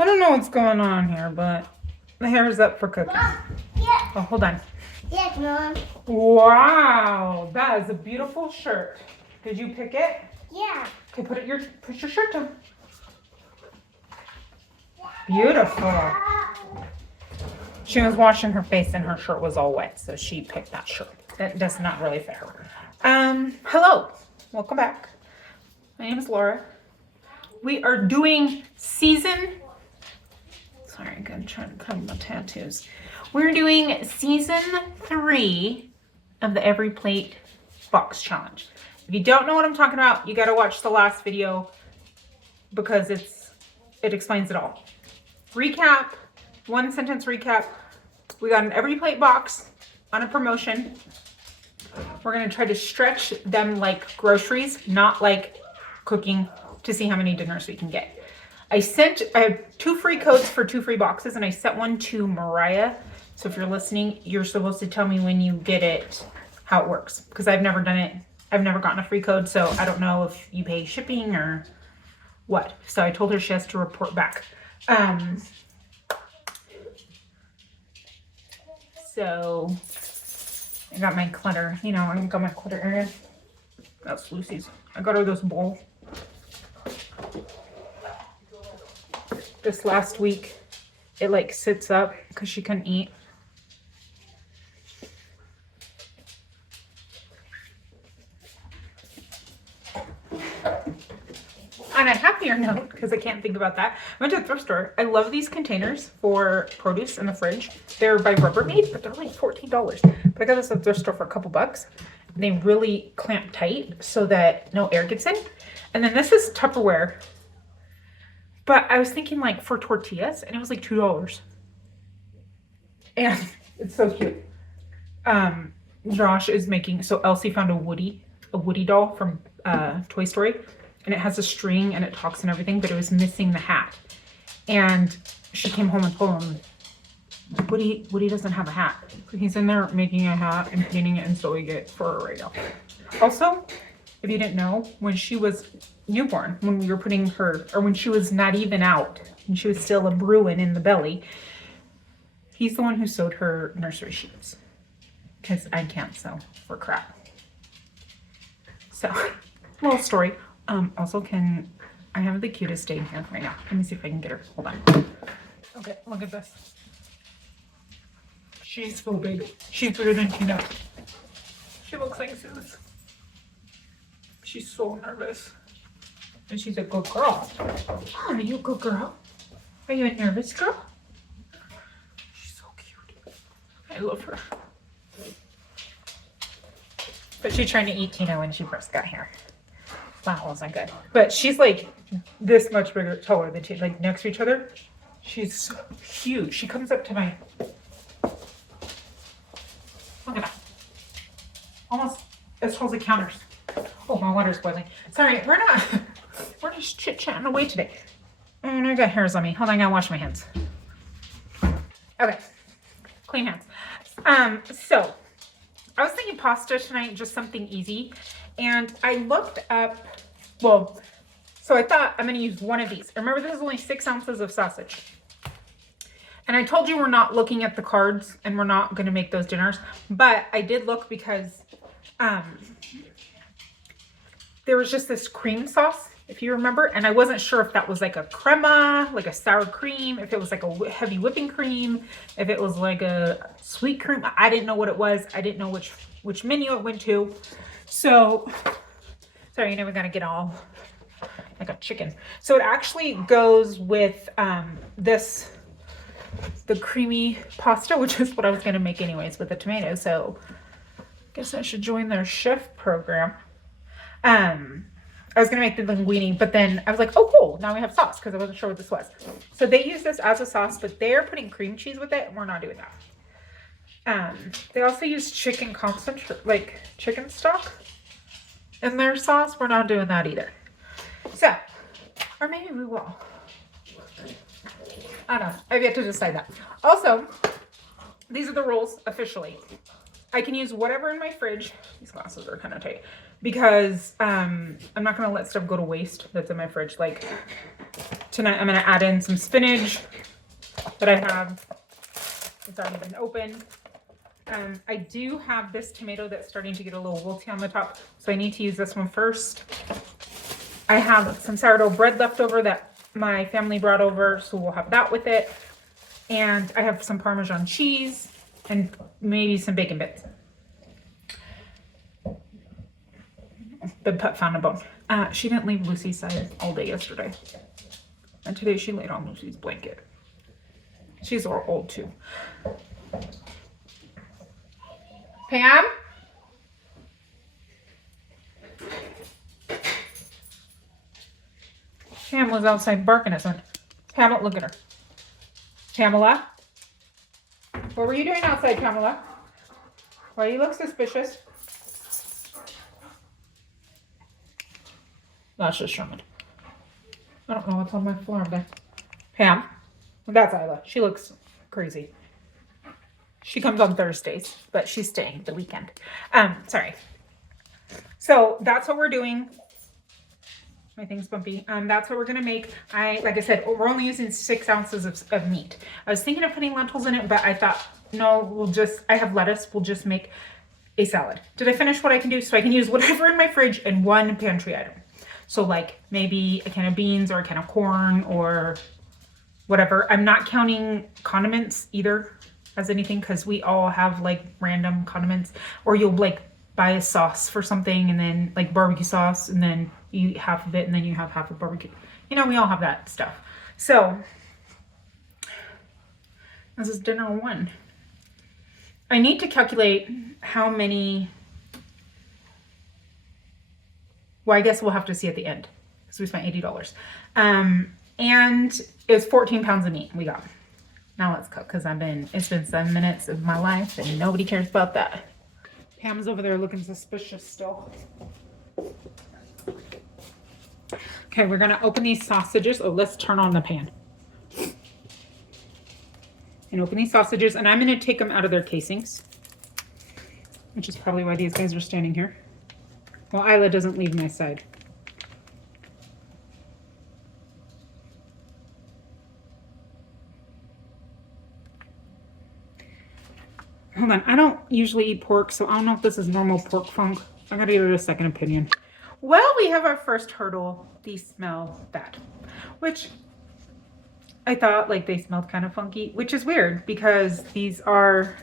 I don't know what's going on here, but the hair is up for cooking. Mom, yeah. Oh, hold on. Yes, Mom. Wow, that is a beautiful shirt. Did you pick it? Yeah. Okay, put your shirt down. Beautiful. She was washing her face and her shirt was all wet, so she picked that shirt. That does not really fit her. Hello. Welcome back. My name is Laura. We are doing season... Sorry, I'm going to try to cover my tattoos. We're doing season 3 of the EveryPlate box challenge. If you don't know what I'm talking about, you got to watch the last video because it explains it all. Recap, 1 sentence recap. We got an EveryPlate box on a promotion. We're going to try to stretch them like groceries, not like cooking, to see how many dinners we can get. I have 2 free codes for 2 free boxes, and I sent one to Mariah. So if you're listening, you're supposed to tell me when you get it, how it works, because I've never done it. I've never gotten a free code, so I don't know if you pay shipping or what. So I told her she has to report back. So I got my clutter, I got my clutter area. That's Lucy's. I got her this bowl. This last week, it like sits up because she couldn't eat. On a happier note, because I can't think about that, I went to the thrift store. I love these containers for produce in the fridge. They're by Rubbermaid, but they're like $14. But I got this at the thrift store for a couple bucks. And they really clamp tight so that no air gets in. And then this is Tupperware. But I was thinking like for tortillas, and it was like $2. And it's so cute. Josh is making, so Elsie found a Woody doll from Toy Story. And it has a string and it talks and everything, but it was missing the hat. And she came home and told him, Woody doesn't have a hat. He's in there making a hat and painting it and sewing it for her right now. Also, if you didn't know, when she was newborn, when we were putting her, or when she was not even out, and she was still a brewing in the belly, he's the one who sewed her nursery sheets. Because I can't sew for crap. So, little story. Also, I have the cutest day here right now. Let me see if I can get her. Hold on. Okay, look at this. She's so big. She's bigger than Tina. She looks like Zeus. She's so nervous. And she's a good girl. Oh, are you a good girl? Are you a nervous girl? She's so cute. I love her. But she's trying to eat Tina when she first got here. That wasn't good. But she's like this much bigger, taller than Tina, like next to each other. She's so huge. She comes up to my... Look at that. Almost as tall as the counters. Oh, my water's boiling. Sorry, we're just chit-chatting away today. And I got hairs on me. Hold on, I gotta wash my hands. Okay, clean hands. So I was thinking pasta tonight, just something easy. And I looked up, so I thought I'm gonna use one of these. Remember, this is only 6 ounces of sausage. And I told you we're not looking at the cards and we're not gonna make those dinners, but I did look because there was just this cream sauce, if you remember, and I wasn't sure if that was like a crema, like a sour cream, if it was like a heavy whipping cream, if it was like a sweet cream. I didn't know what it was. I didn't know which menu it went to. So, sorry, we gotta get all like a chicken. So it actually goes with the creamy pasta, which is what I was gonna make anyways with the tomatoes. So I guess I should join their chef program. I was gonna make the linguine, but then I was like, oh cool, now we have sauce, because I wasn't sure what this was. So they use this as a sauce, but they're putting cream cheese with it, and we're not doing that. They also use chicken concentrate, like chicken stock in their sauce. We're not doing that either. So, or maybe we will. I don't know. I've yet to decide that. Also, these are the rules officially. I can use whatever in my fridge. These glasses are kind of tight because I'm not going to let stuff go to waste that's in my fridge, like tonight I'm going to add in some spinach that I have. It's already been opened. I do have this tomato that's starting to get a little wilty on the top, so I need to use this one first. I have some sourdough bread left over that my family brought over, so we'll have that with it. And I have some Parmesan cheese and maybe some bacon bits. The pet found a bone. She didn't leave Lucy's side all day yesterday. And today she laid on Lucy's blanket. She's old too. Pam? Pam was outside barking at someone. Pamela, look at her. Pamela? What were you doing outside, Pamela? Why you look suspicious? That's just Sherman. I don't know what's on my floor today. Pam? That's Isla. She looks crazy. She comes on Thursdays, but she's staying the weekend. Sorry. So that's what we're doing. My thing's bumpy. That's what we're gonna make. Like I said, we're only using 6 ounces of meat. I was thinking of putting lentils in it, but I thought, no, I have lettuce. We'll just make a salad. Did I finish what I can do? So I can use whatever in my fridge and one pantry item. So like maybe a can of beans or a can of corn or whatever. I'm not counting condiments either as anything, because we all have like random condiments, or you'll like buy a sauce for something and then like barbecue sauce and then you eat half of it and then you have half of barbecue. You know, we all have that stuff. So this is dinner 1. I need to calculate how many. Well, I guess we'll have to see at the end because we spent $80. And it's 14 pounds of meat we got. Now let's cook, because it's been 7 minutes of my life and nobody cares about that. Pam's over there looking suspicious still. Okay, we're gonna open these sausages. Oh, let's turn on the pan. And open these sausages, and I'm gonna take them out of their casings, which is probably why these guys are standing here. Well, Isla doesn't leave my side. Hold on, I don't usually eat pork, so I don't know if this is normal pork funk. I gotta give it a second opinion. Well, we have our first hurdle. These smell bad, which I thought like they smelled kind of funky, which is weird because these are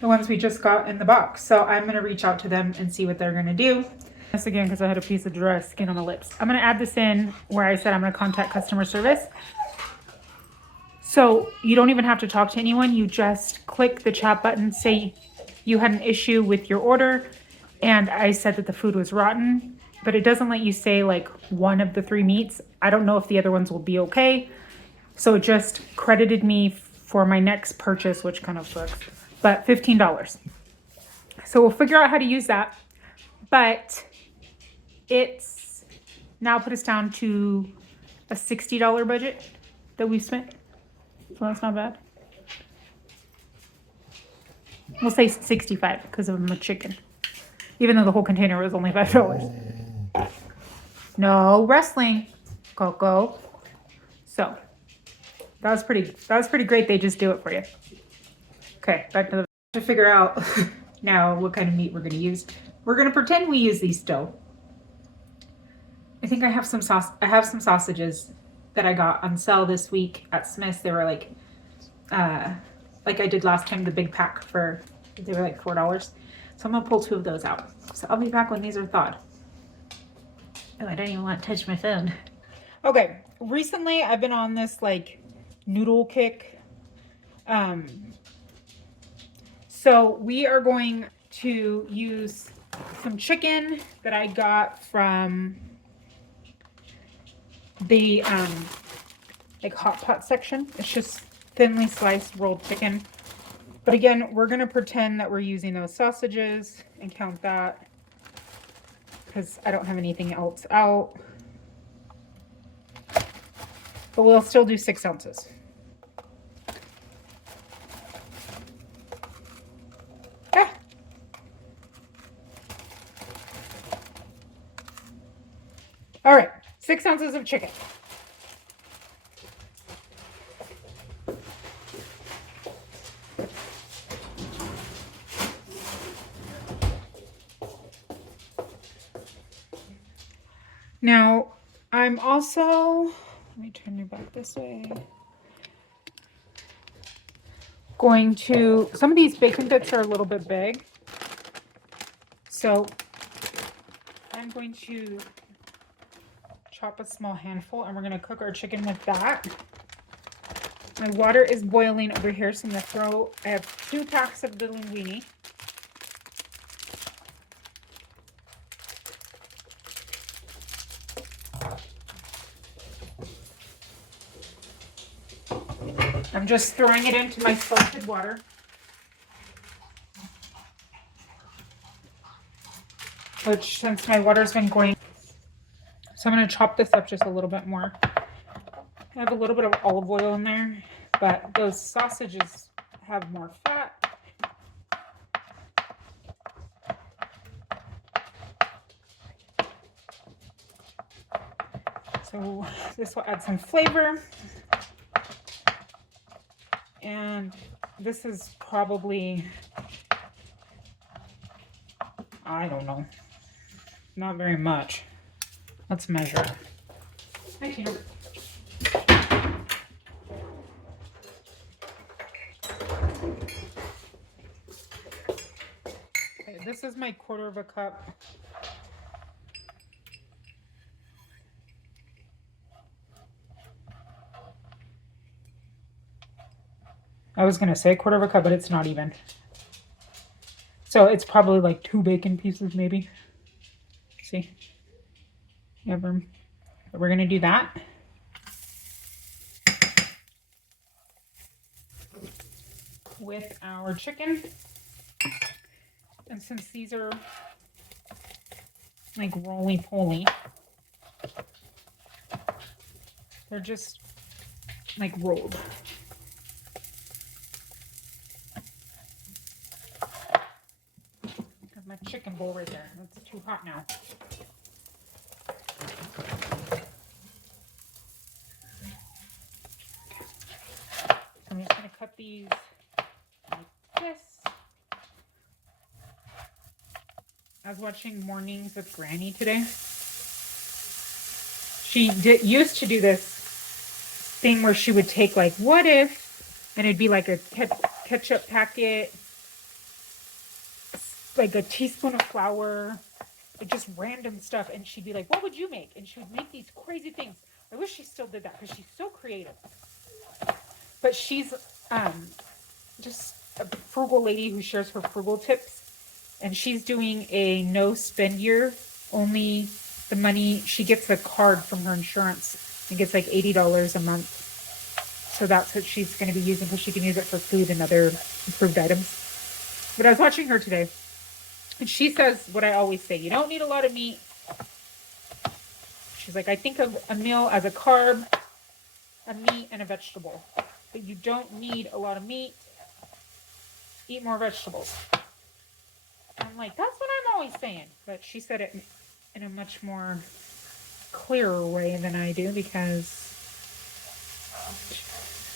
the ones we just got in the box. So I'm gonna reach out to them and see what they're gonna do. This again, because I had a piece of dry skin on my lips. I'm gonna add this in where I said I'm gonna contact customer service. So you don't even have to talk to anyone. You just click the chat button, say you had an issue with your order, and I said that the food was rotten, but it doesn't let you say like one of the 3 meats. I don't know if the other ones will be okay. So it just credited me for my next purchase, which kind of sucks, but $15. So we'll figure out how to use that, but it's now put us down to a $60 budget that we've spent. So that's not bad. We'll say 65 because of my chicken, even though the whole container was only $5. No wrestling, Coco. So that was pretty great. They just do it for you. Okay, back to figure out now what kind of meat we're gonna use. We're gonna pretend we use these still. I think I have some sauce. I have some sausages that I got on sale this week at Smith's. They were like I did last time, the big pack they were like $4. So I'm gonna pull 2 of those out. So I'll be back when these are thawed. Oh, I don't even want to touch my phone. Okay, recently I've been on this like noodle kick. So we are going to use some chicken that I got from the like hot pot section. It's just thinly sliced rolled chicken. But again, we're gonna pretend that we're using those sausages and count that because I don't have anything else out. But we'll still do 6 ounces. Okay. All right, 6 ounces of chicken. Now, I'm also, let me turn you back this way. Going to, some of these bacon bits are a little bit big. So I'm going to chop a small handful and we're going to cook our chicken with that. My water is boiling over here, so I'm going to throw, I have 2 packs of the linguine. I'm just throwing it into my salted water. Which, since my water's been going, so I'm going to chop this up just a little bit more. I have a little bit of olive oil in there, but those sausages have more fat. So this will add some flavor. And this is probably, I don't know, not very much. Let's measure. I can't. Okay, this is my 1/4 cup. I was gonna say 1/4 cup, but it's not even. So it's probably like 2 bacon pieces, maybe. See? Yeah, we're gonna do that. With our chicken. And since these are like roly-poly, they're just like rolled. Got my chicken bowl right there. It's too hot now. I'm just gonna cut these like this. I was watching Mornings with Granny today. She used to do this thing where she would take like, what if, and it'd be like a ketchup packet, like a teaspoon of flour, just random stuff, and she'd be like, what would you make? And she would make these crazy things. I wish she still did that because she's so creative. But she's just a frugal lady who shares her frugal tips, and she's doing a no spend year. Only the money, she gets a card from her insurance and gets like $80 a month. So that's what she's going to be using because she can use it for food and other approved items. But I was watching her today, and she says what I always say: you don't need a lot of meat. She's like, I think of a meal as a carb, a meat, and a vegetable. But you don't need a lot of meat. Eat more vegetables. I'm like, that's what I'm always saying. But she said it in a much more clearer way than I do because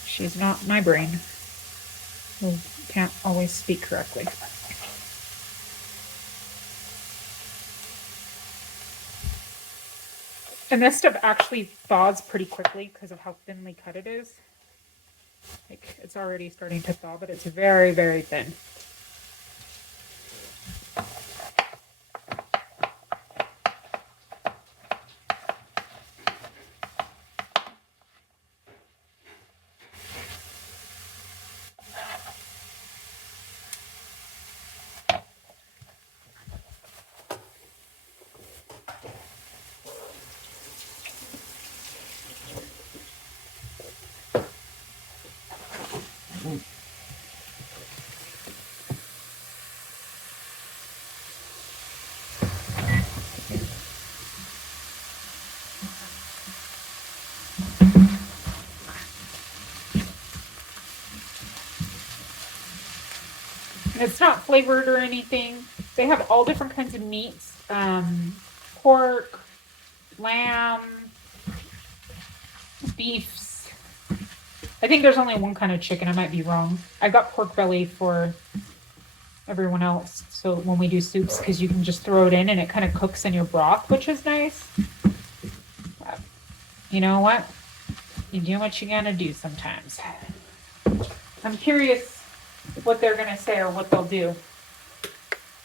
she's not my brain, who can't always speak correctly. And this stuff actually thaws pretty quickly because of how thinly cut it is. Like, it's already starting to thaw, but it's very, very thin. It's not flavored or anything. They have all different kinds of meats. Pork, lamb, beefs. I think there's only one kind of chicken. I might be wrong. I got pork belly for everyone else. So when we do soups, because you can just throw it in and it kind of cooks in your broth, which is nice. You know what? You do what you gotta do sometimes. I'm curious what they're gonna say or what they'll do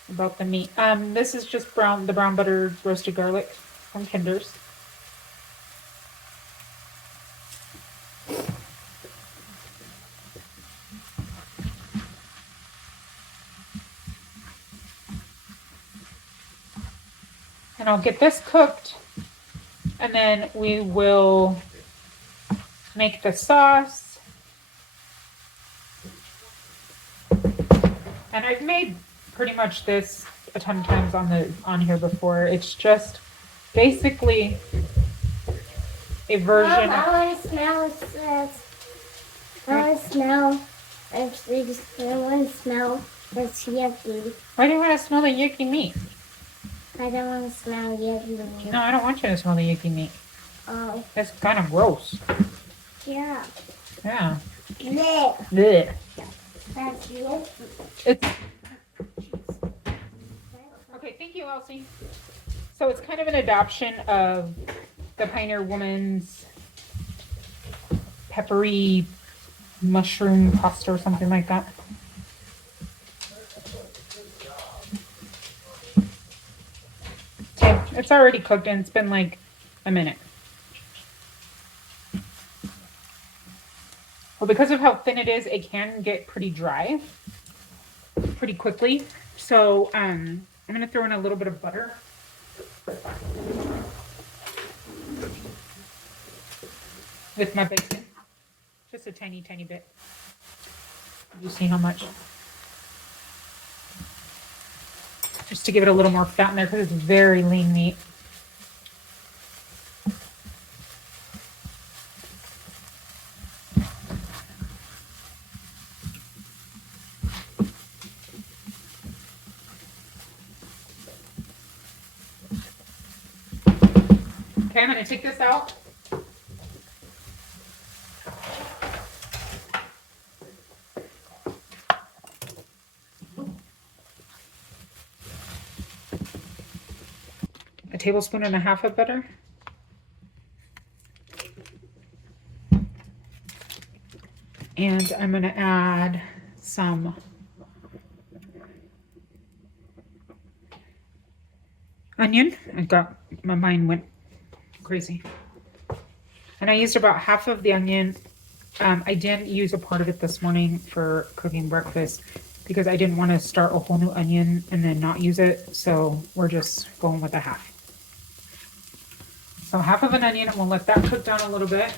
about the meat. This is just the brown butter roasted garlic from Kinder's. And I'll get this cooked, and then we will make the sauce. And I've made pretty much this a ton of times on here before. It's just basically a version. Mom, I want to smell this. I want to smell. Actually, I want to smell this yucky. Why do you want to smell the yucky meat? I don't want to smell yucky meat. No, I don't want you to smell the yucky meat. Oh. That's kind of gross. Yeah. Yeah. Blech. Blech. That's yucky. It's okay. Thank you, Elsie. So it's kind of an adoption of the Pioneer Woman's peppery mushroom pasta or something like that. Okay, it's already cooked and it's been like a minute. Well, because of how thin it is, it can get pretty dry pretty quickly. So I'm gonna throw in a little bit of butter. With my bacon. Just a tiny, tiny bit. You see how much? Just to give it a little more fat in there because it's very lean meat. Okay, I'm going to take this out. A tablespoon and a half of butter. And I'm going to add some onion. My mind went crazy. And I used about half of the onion. I didn't use a part of it this morning for cooking breakfast because I didn't want to start a whole new onion and then not use it. So we're just going with a half. So half of an onion, and we'll let that cook down a little bit.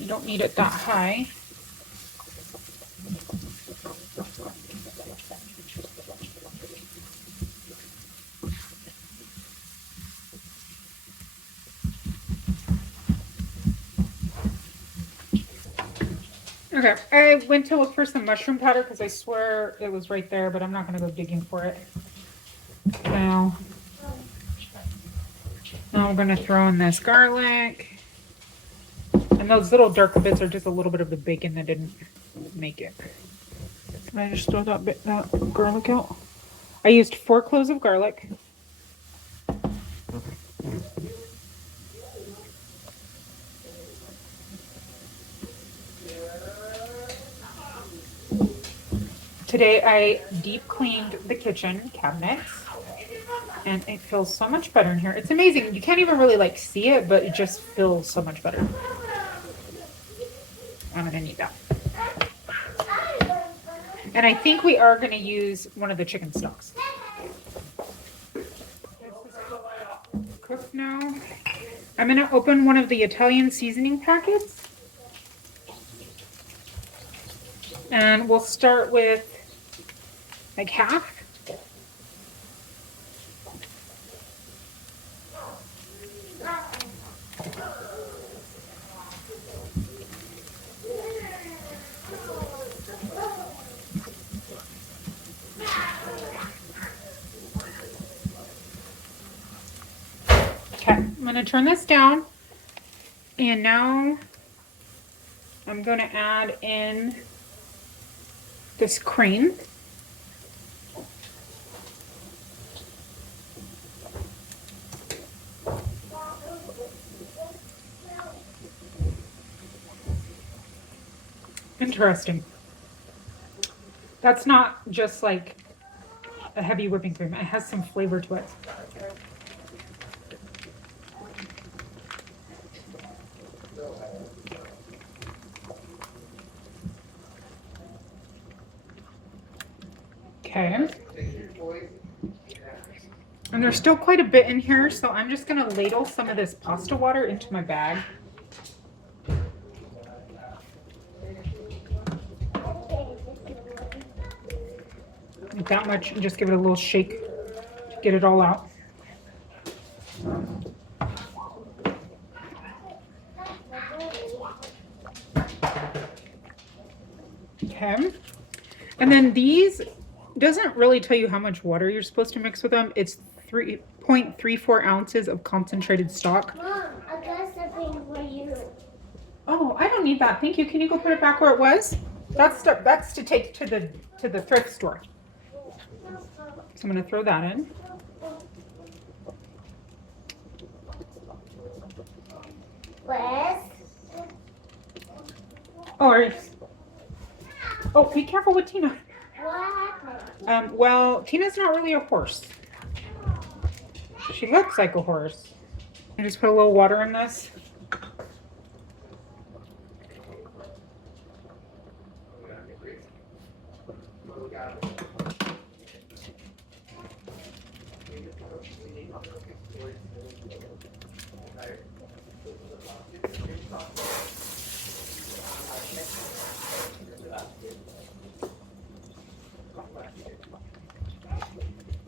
You don't need it that high. Okay, I went to look for some mushroom powder because I swear it was right there, but I'm not going to go digging for it. Now I'm going to throw in this garlic. And those little dark bits are just a little bit of the bacon that didn't make it. Can I just throw that garlic out? I used 4 cloves of garlic. Today I deep cleaned the kitchen cabinets and it feels so much better in here. It's amazing. You can't even really like see it, but it just feels so much better. I'm gonna need that. And I think we are gonna use one of the chicken stocks. This is cooked now. I'm gonna open one of the Italian seasoning packets. And we'll start with like half. Okay, I'm going to turn this down. And now I'm going to add in this cream. Interesting. That's not just like a heavy whipping cream. It has some flavor to it. Okay. And there's still quite a bit in here, so I'm just going to ladle some of this pasta water into my bag. Like that much, and just give it a little shake to get it all out. Okay. And then these doesn't really tell you how much water you're supposed to mix with them. It's 3.34 ounces of concentrated stock. Mom, I got something for you. Oh, I don't need that. Thank you. Can you go put it back where it was? That's to take to the thrift store. So I'm going to throw that in. Wes? Oh, be careful with Tina. What happened? Well, Tina's not really a horse. She looks like a horse. I just put a little water in this.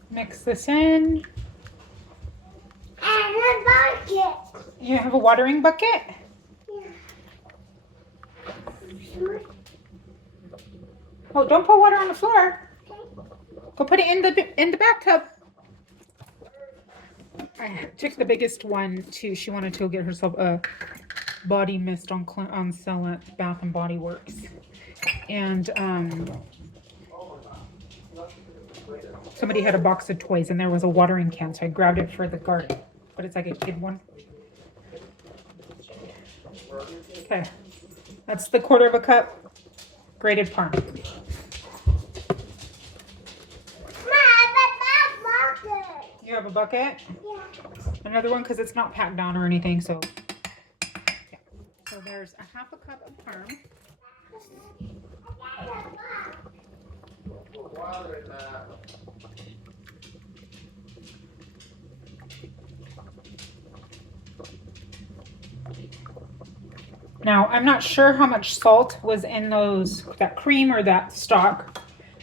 Mix this in. And a bucket. You have a watering bucket? Yeah. Oh, don't put water on the floor. Go put it in the bathtub. I took the biggest one too. She wanted to get herself a body mist on sale at Bath and Body Works, and somebody had a box of toys and there was a watering can, so I grabbed it for the garden. But it's like a kid one. Okay, that's the 1/4 cup grated parm. You have a bucket? Yeah. Another one because it's not packed down or anything, so. Yeah. So there's a 1/2 cup of parm. Now, I'm not sure how much salt was in that cream or that stock,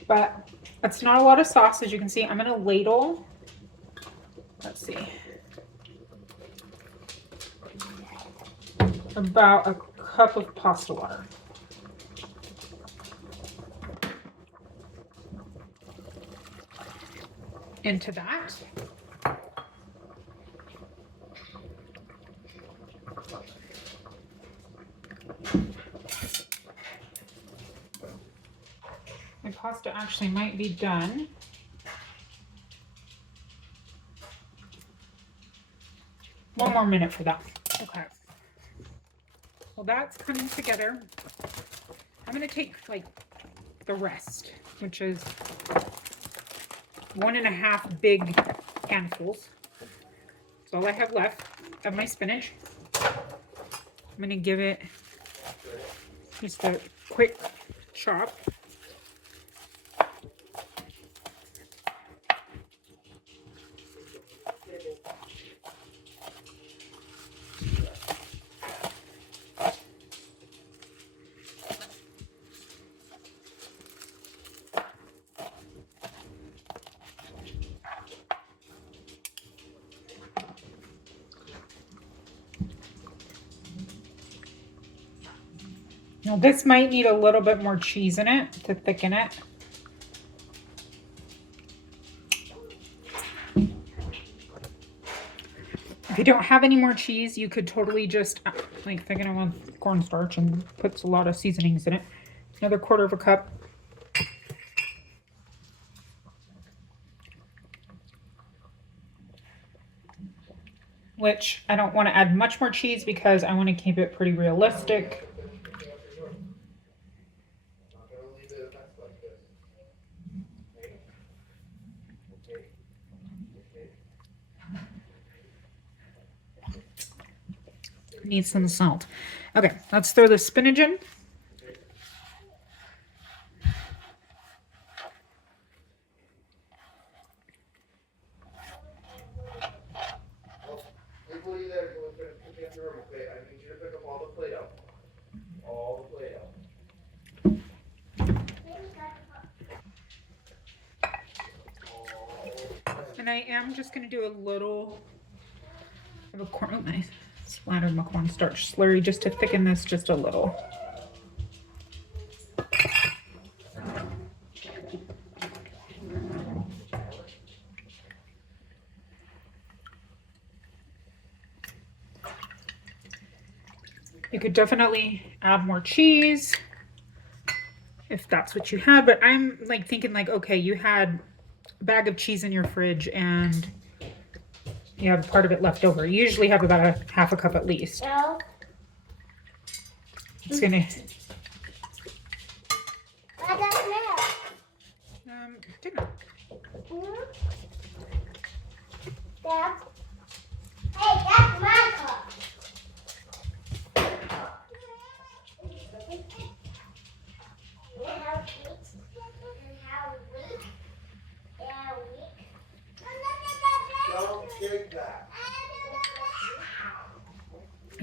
but it's not a lot of sauce, as you can see. I'm going to ladle. Let's see. About a cup of pasta water. Into that. My pasta actually might be done. One more minute for that. Okay. Well, that's coming together. I'm going to take like the rest, which is 1.5 big handfuls. That's all I have left of my spinach. I'm going to give it just a quick chop. Now this might need a little bit more cheese in it to thicken it. If you don't have any more cheese, you could totally just like thicken it with cornstarch and puts a lot of seasonings in it. Another 1/4 cup. Which I don't want to add much more cheese because I want to keep it pretty realistic. needs some salt. Okay, let's throw the spinach in. People you there, go pick up your room, okay? I need you to pick up all the Play-Doh. All the Play-Doh. And I am just going to do a little of a corn, oh, nice. Splattered my cornstarch slurry just to thicken this just a little. You could definitely add more cheese if that's what you had, but I'm like thinking like, okay, you had a bag of cheese in your fridge and you have part of it left over. You usually have about a half a cup at least. No. It's gonna, I don't dinner. know. Dad. Hey, that's my cup. Don't take that.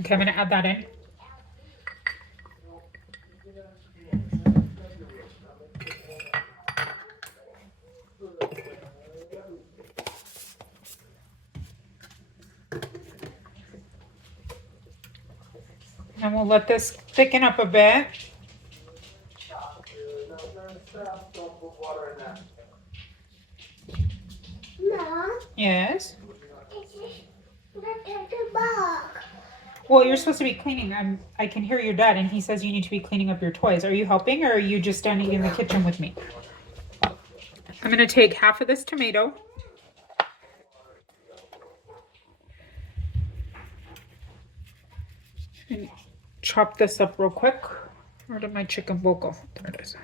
Okay, I'm gonna add that in. And we'll let this thicken up a bit. Don't put water in that. Mom, Yes. look at the box. Well, you're supposed to be cleaning. I can hear your dad, and he says you need to be cleaning up your toys. Are you helping, or are you just standing in the kitchen with me? I'm gonna take half of this tomato. And chop this up real quick. Where did my chicken bowl go? There it is.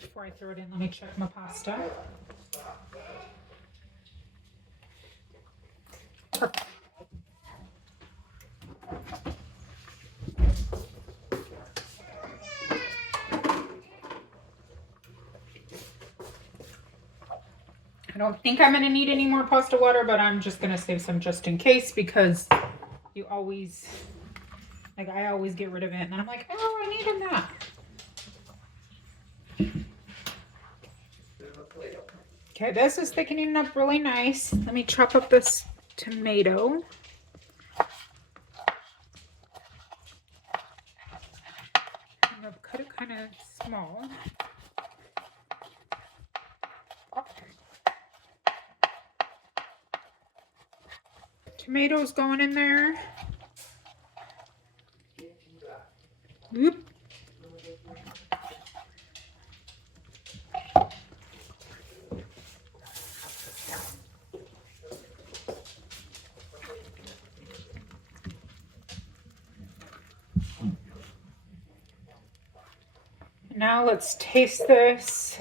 Before I throw it in, let me check my pasta. Perfect. I don't think I'm gonna need any more pasta water, but I'm just gonna save some just in case because you always, like I always get rid of it and then I'm like, oh, I needed that. Okay, this is thickening up really nice. Let me chop up this tomato. I'm gonna cut it kind of small. Tomatoes going in there. Oop. Now let's taste this.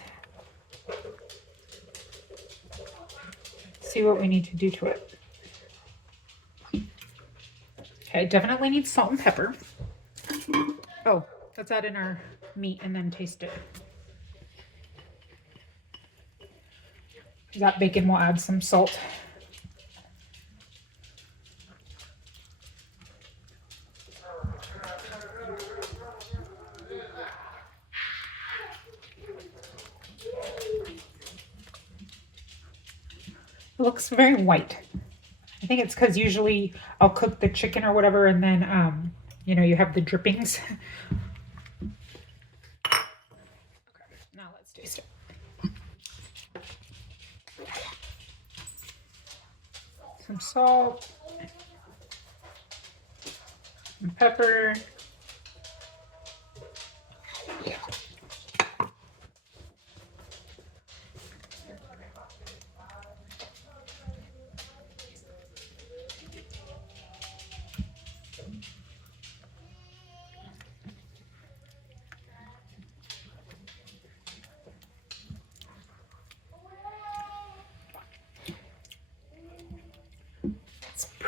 See what we need to do to it. Okay, definitely needs salt and pepper. Oh, let's add in our meat and then taste it. That bacon will add some salt. It looks very white. I think it's because usually I'll cook the chicken or whatever and then, you know, you have the drippings. Okay, now let's taste it. Some salt. Some pepper.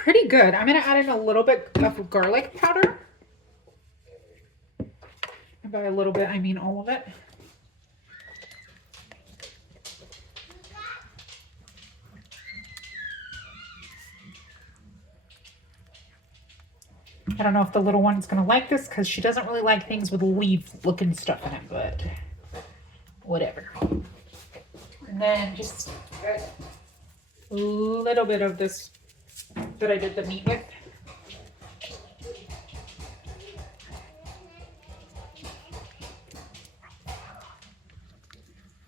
pretty good. I'm going to add in a little bit of garlic powder. And by a little bit, I mean all of it. I don't know if the little one's going to like this because she doesn't really like things with leaf-looking stuff in it, but whatever. And then just a little bit of this that I did the meat with.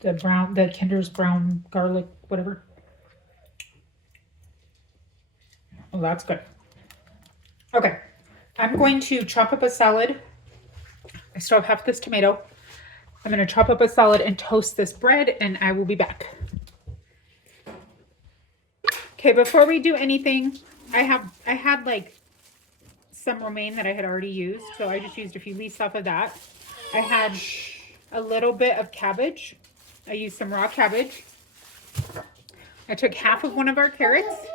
The Kinder's brown garlic, whatever. Oh, that's good. Okay, I'm going to chop up a salad. I still have half this tomato. I'm going to chop up a salad and toast this bread, and I will be back. Okay, before we do anything, I had like some romaine that I had already used, so I just used a few leaves off of that. I had a little bit of cabbage. I used some raw cabbage. I took half of one of our carrots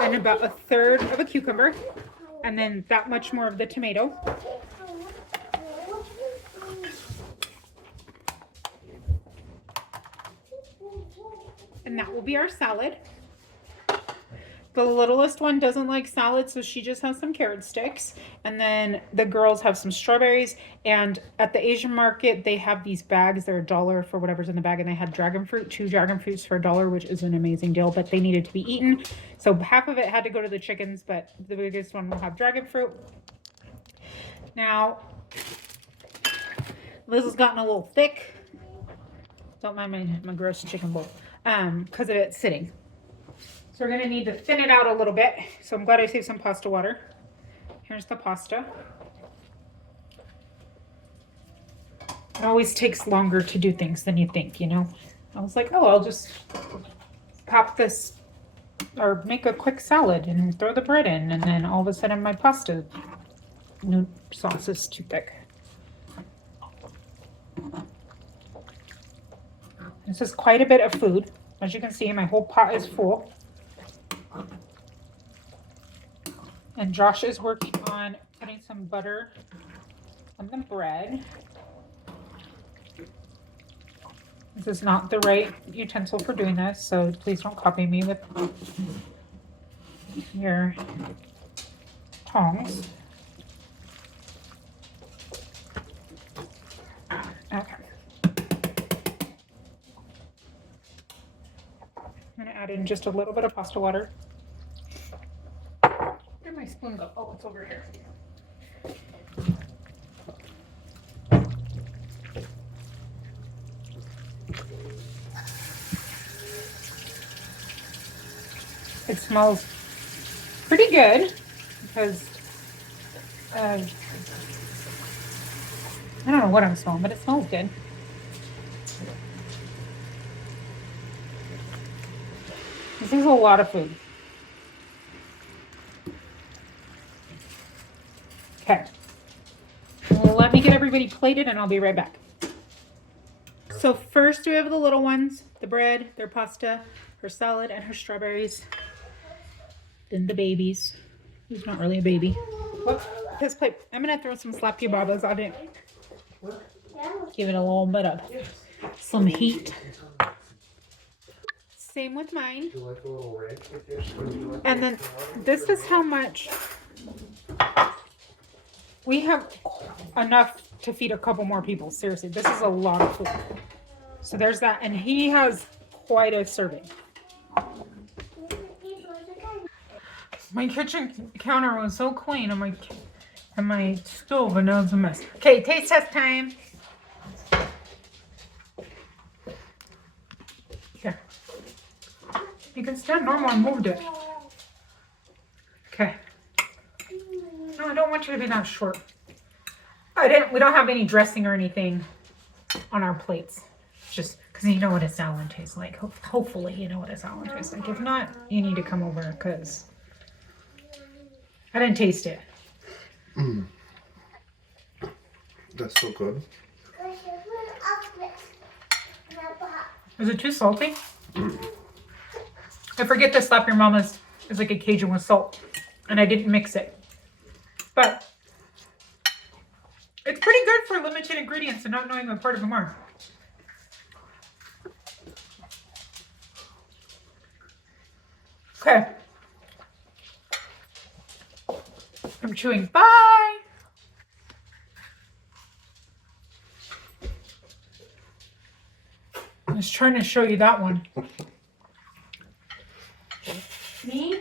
and about a third of a cucumber, and then that much more of the tomato. And that will be our salad. The littlest one doesn't like salad, so she just has some carrot sticks. And then the girls have some strawberries. And at the Asian market, they have these bags. They're $1 for whatever's in the bag. And they had dragon fruit, 2 dragon fruits for $1, which is an amazing deal. But they needed to be eaten. So half of it had to go to the chickens, but the biggest one will have dragon fruit. Now, this has gotten a little thick. Don't mind my gross chicken bowl. Because of it sitting. So we're going to need to thin it out a little bit. So I'm glad I saved some pasta water. Here's the pasta. It always takes longer to do things than you think, you know. I was like, oh, I'll just pop this or make a quick salad and throw the bread in. And then all of a sudden my pasta sauce is too thick. This is quite a bit of food. As you can see, my whole pot is full. And Josh is working on putting some butter on the bread. This is not the right utensil for doing this, so please don't copy me with your tongs. Okay. I'm going to add in just a little bit of pasta water. Where'd my spoon go? Oh, it's over here. It smells pretty good because I don't know what I'm smelling, but it smells good. This is a lot of food. Okay. Well, let me get everybody plated and I'll be right back. So first we have the little ones, the bread, their pasta, her salad, and her strawberries. Then the babies. Who's not really a baby. Whoops. This plate. I'm going to throw some slap kebabs on it. Give it a little bit of some heat. Same with mine. And then this is how much we have enough to feed a couple more people. Seriously, this is a lot of food. So there's that, and he has quite a serving. My kitchen counter was so clean and my stove, and now it's a mess. Okay, taste test time. Here. You can stand normal and moved it. Okay. No, I don't want you to be that short. We don't have any dressing or anything on our plates. Just because you know what a salad tastes like. Hopefully you know what a salad tastes like. If not, you need to come over because I didn't taste it. That's so good. Is it too salty? I forget to slap your mama's It's like a Cajun with salt. And I didn't mix it. But it's pretty good for limited ingredients and not knowing what part of them are. Okay. I'm chewing. Bye. I was trying to show you that one. Me?